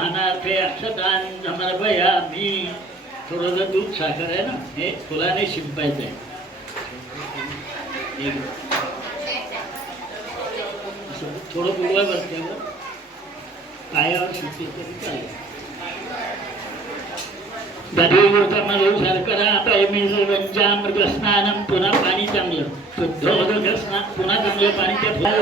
विवाहनार्थे अक्षतान् समर्पयामि. थोडं दूध साखर आहे ना, हे फुलाने शिंपायचं आहे. थोडं गुळवा बसते पायावर शिंपली तरी चालेल. दधीभूतमधु शर्करा पैमीसुवंचामृत स्नानं. पुन्हा पाणी चांगलं शुद्धोदक स्नान, पुन्हा चांगलं पाणी. त्या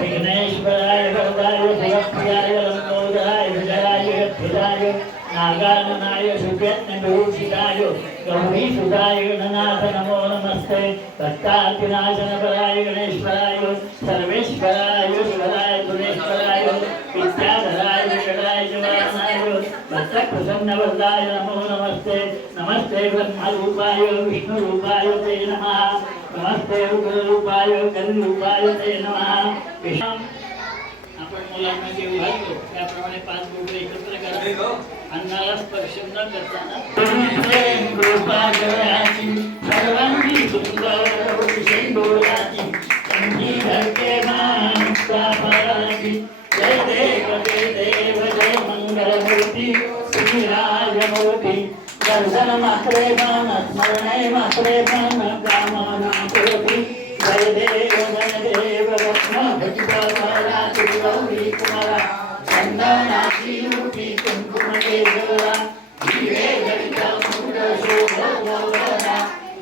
विघ्नेश्वराय वरदाय सुरप्रियाय लंबोदराय विजयाय गद्भिदाय नागाननाय सुज्ञभूषिताय गौरीसुताय गणनाथ नमो नमस्ते. भक्तार्तिनाशनपराय गणेश्वराय सर्वेश्वराय शिवराय गुणेश्वराय विद्याधराय विषदाय जवानाय भक्तप्रसन्नवरदाय नमो नमस्ते. नमस्ते ब्रह्मरूपाय विष्णुरूपाय ते नमः. नमस्ते रुद्ररूपाय गणरूपाय ते नमः. आपण मुलांना जे घालतो त्याप्रमाणे 5 बोटे एकत्र करा. अन्नाला स्पर्श न करताना सर्वांगी सुंदर शेंडोळाची संगी धरते मानसा फळाची. जय देव जय देव जय मंगलमूर्ती श्रीराजमूर्ती. दर्शन मात्रे मन स्मरणे मात्रे मन कामना पूर्ती. जय देव रत्न भजिता गौरी कुमारा चंदनाची मूर्ती कुंकुम केशरा. दिवे जडिता मुकुट शोभा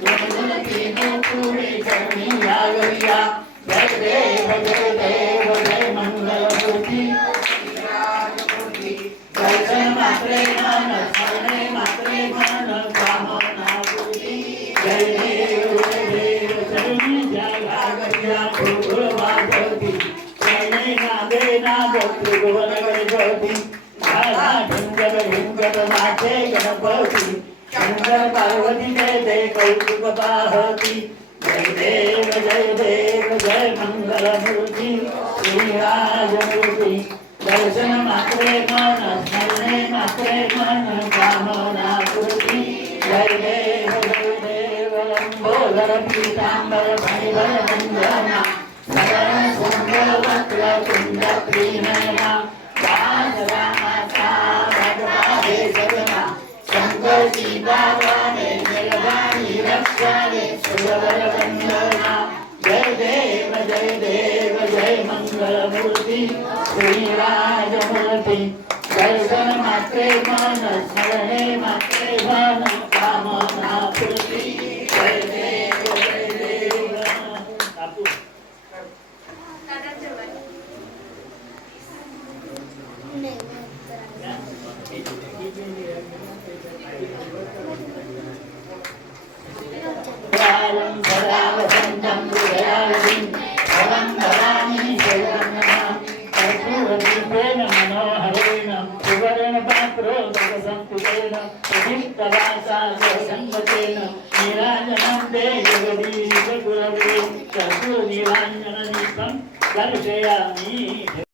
गणपती पुढे करणी लागल्या. जय देव जय मंगलमूर्ती श्रीराजमूर्ती. दर्शन मात्रे मन स्मरणे मात्रे मन कामना पूर्ती. जय देव चरणी जय लागल्या गोकुळ माधवती. चरणी नादे नाद त्रिभुवन गणपती. झाला ढिंगल ढिंगल नाचे गणपती. शंकर पार्वती जय जय कौतुक पाहती. जय देव जय मंगलमूर्ती श्रीराजमूर्ती. दर्शन मात्रे मन स्मरणे मात्रे मन कामना पूर्ती. जय देव लंबोदर पीतांबर फणिभर वंदना. सगळ सुंदर वक्र कुंड त्रिनयना. रामाचा भगवाने सगना. शंकर सीतावाने जगदानी रक्षाने सुरवर वंदना. जय देव जय मंगलमूर्ती श्रीराजमूर्ती. दर्शन मात्रे मन स्मरणे मात्रे मन कामना पूर्ती. जय देव दर्शयामि.